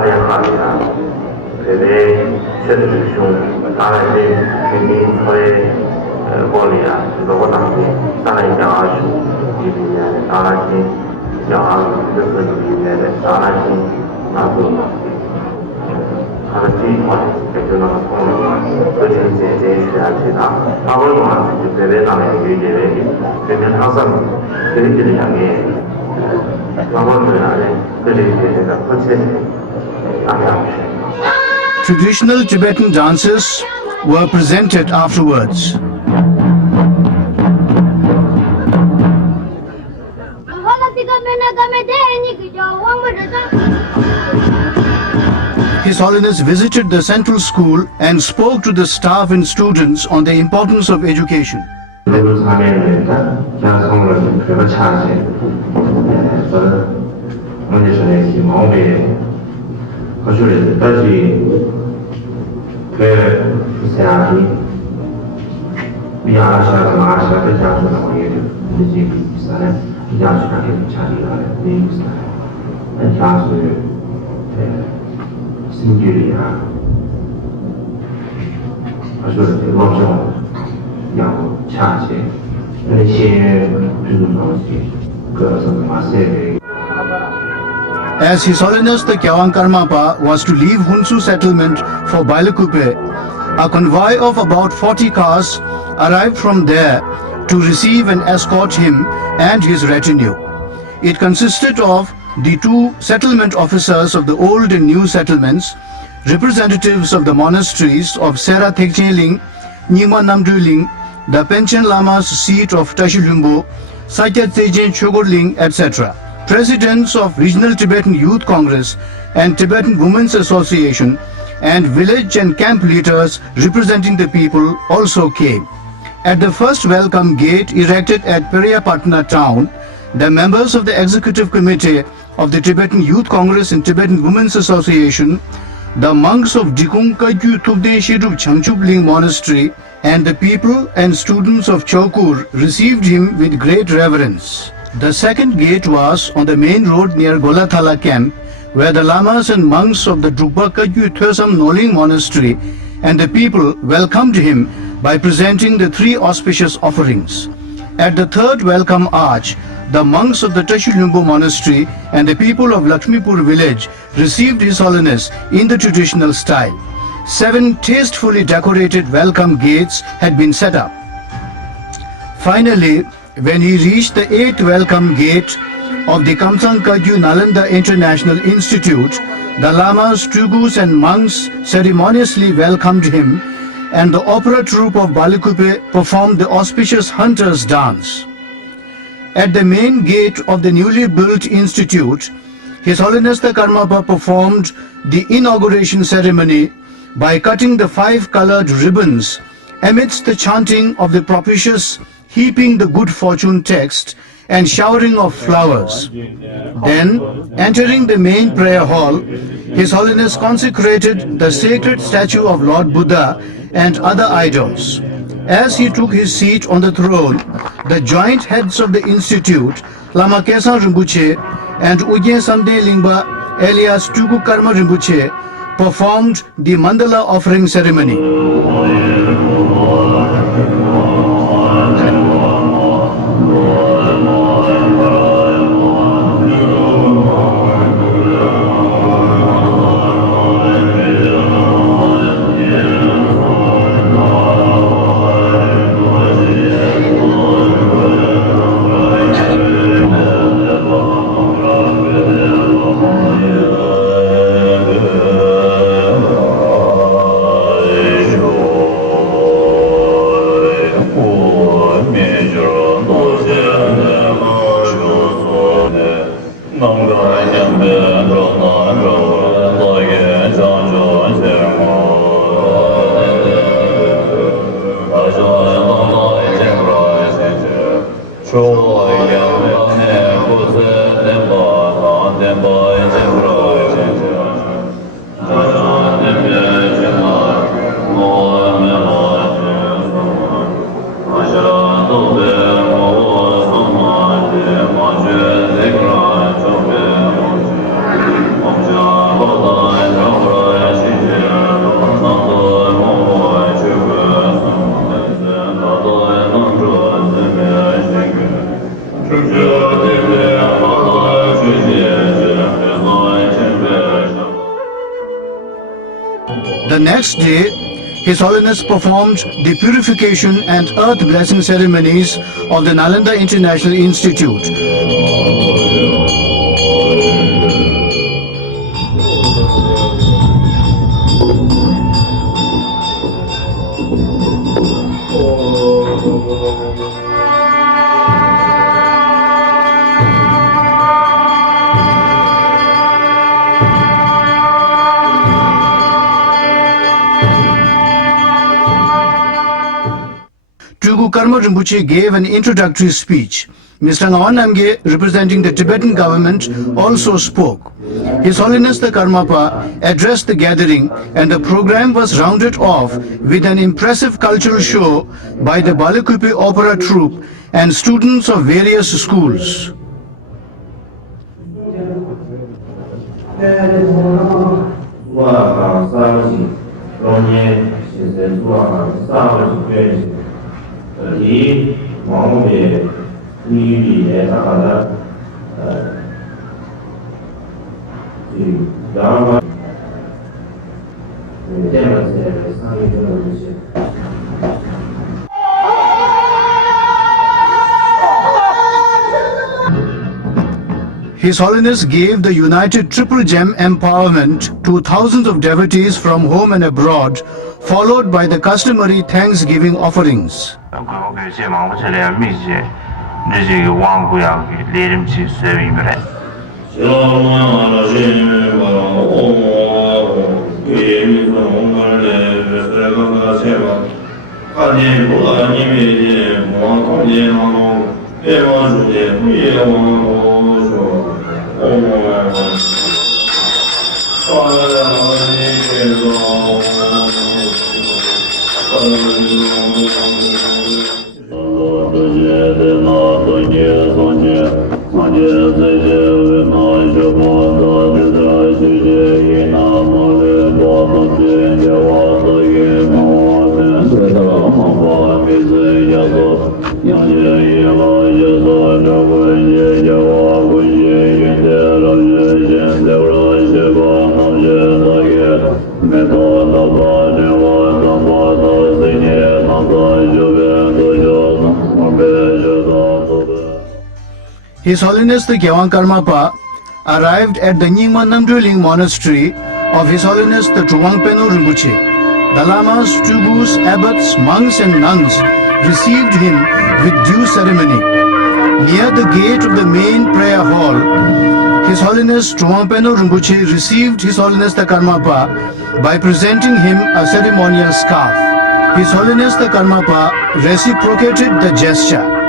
连哈里啊，这类确实是凶，当然这肯定会玻璃啊，这个我当时当然讲啊是里面的，当然是讲啊这个里面的，当然是那个他的这一块也就那个通了，而且这是啊其他，他我讲啊就这类当然有这类，这边他上这里两个，他我们啊这里这个不切大家。Traditional Tibetan dances were presented afterwards. His Holiness visited the central school and spoke to the staff and students on the importance of education. As His Holiness the Kyawang Karmapa was to leave Hunsu settlement for Bailakupe, a convoy of about 40 cars arrived from there to receive and escort him and his retinue. It consisted of the 2 settlement officers of the old and new settlements, representatives of the monasteries of Sera Thekcheling, Nyingma Namdruling, the Penchen Lama's seat of Tashilumbo, Sakyat Tejen Chogorling, etc. Presidents of Regional Tibetan Youth Congress and Tibetan Women's Association and village and camp leaders representing the people also came. At the first welcome gate erected at Periyapatna town, the members of the Executive Committee of the Tibetan Youth Congress and Tibetan Women's Association, the monks of Dikung Kagyu Thubden Shirup Changchupling Monastery, and the people and students of Chokur received him with great reverence. The second gate was on the main road near Golathala camp, where the lamas and monks of the Drukpa Kagyu Thösam Noling Monastery and the people welcomed him by presenting the 3 auspicious offerings. At the third welcome arch, the monks of the Tashilumbo Monastery and the people of Lakshmipur village received His Holiness in the traditional style. 7 tastefully decorated welcome gates had been set up. Finally, when he reached the 8th welcome gate of the Kamsang Kagyu Nalanda International Institute, the lamas, tugus and monks ceremoniously welcomed him, and the opera troupe of Balikupe performed the auspicious hunters' dance. At the main gate of the newly built institute, His Holiness the Karmapa performed the inauguration ceremony by cutting the 5-colored ribbons amidst the chanting of the propitious heaping the good fortune text and showering of flowers. Then, entering the main prayer hall, His Holiness consecrated the sacred statue of Lord Buddha and other idols. As he took his seat on the throne, the joint heads of the institute, Lama Kesa Rinpoche and Ujye Samde Lingba alias Tugu Karma Rinpoche, performed the mandala offering ceremony. The next day, His Holiness performed the purification and earth blessing ceremonies of the Nalanda International Institute. Tugu Karma Rinpoche gave an introductory speech. Mr. Ngawan Namge, representing the Tibetan government, also spoke. His Holiness the Karmapa addressed the gathering, and the program was rounded off with an impressive cultural show by the Balakupe Opera Troupe and students of various schools. His Holiness gave the United Triple Gem Empowerment to thousands of devotees from home and abroad, followed by the customary Thanksgiving offerings. His Holiness the Gyawang Karmapa arrived at the Nyingma Namdrilling Monastery of His Holiness the Trungpeno Rinpoche. The lamas, tugus, abbots, monks and nuns received him with due ceremony. Near the gate of the main prayer hall, His Holiness Trungpeno Rinpoche received His Holiness the Karmapa by presenting him a ceremonial scarf. His Holiness the Karmapa reciprocated the gesture.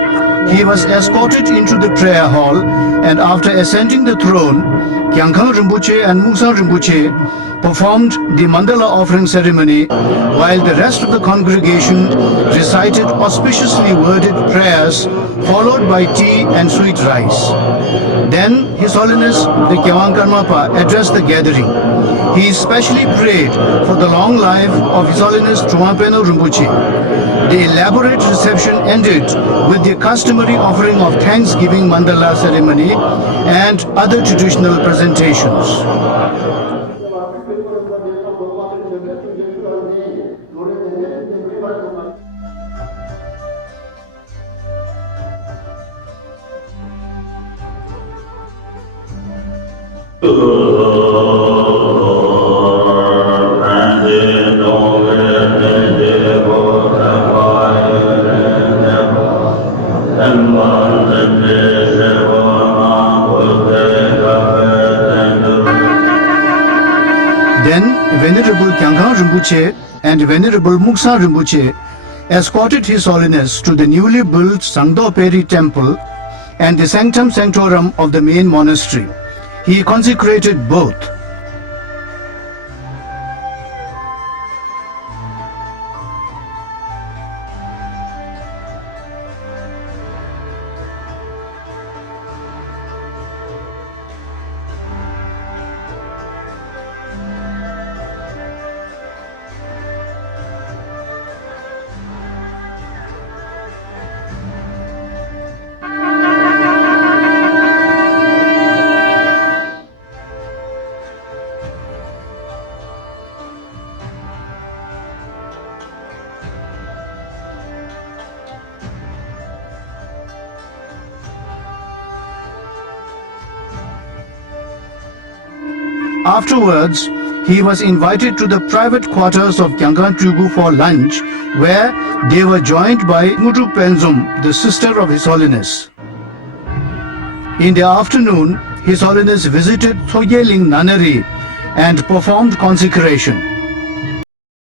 He was escorted into the prayer hall, and after ascending the throne, Kyangkhang Rinpoche and Muksang Rinpoche performed the mandala offering ceremony, while the rest of the congregation recited auspiciously worded prayers, followed by tea and sweet rice. Then His Holiness the Gyawang Karmapa addressed the gathering. He especially prayed for the long life of His Holiness Trungpeno Rinpoche. The elaborate reception ended with the customary offering of Thanksgiving mandala ceremony and other traditional presentations. Then Venerable Kyangkhang Rinpoche and Venerable Muksang Rinpoche escorted His Holiness to the newly built Sangdo Peri temple and the sanctum sanctorum of the main monastery. He consecrated both. Afterwards, he was invited to the private quarters of Kyanggan Tugu for lunch, where they were joined by Mutu Penzum, the sister of His Holiness. In the afternoon, His Holiness visited Thoyeling Nunnery and performed consecration.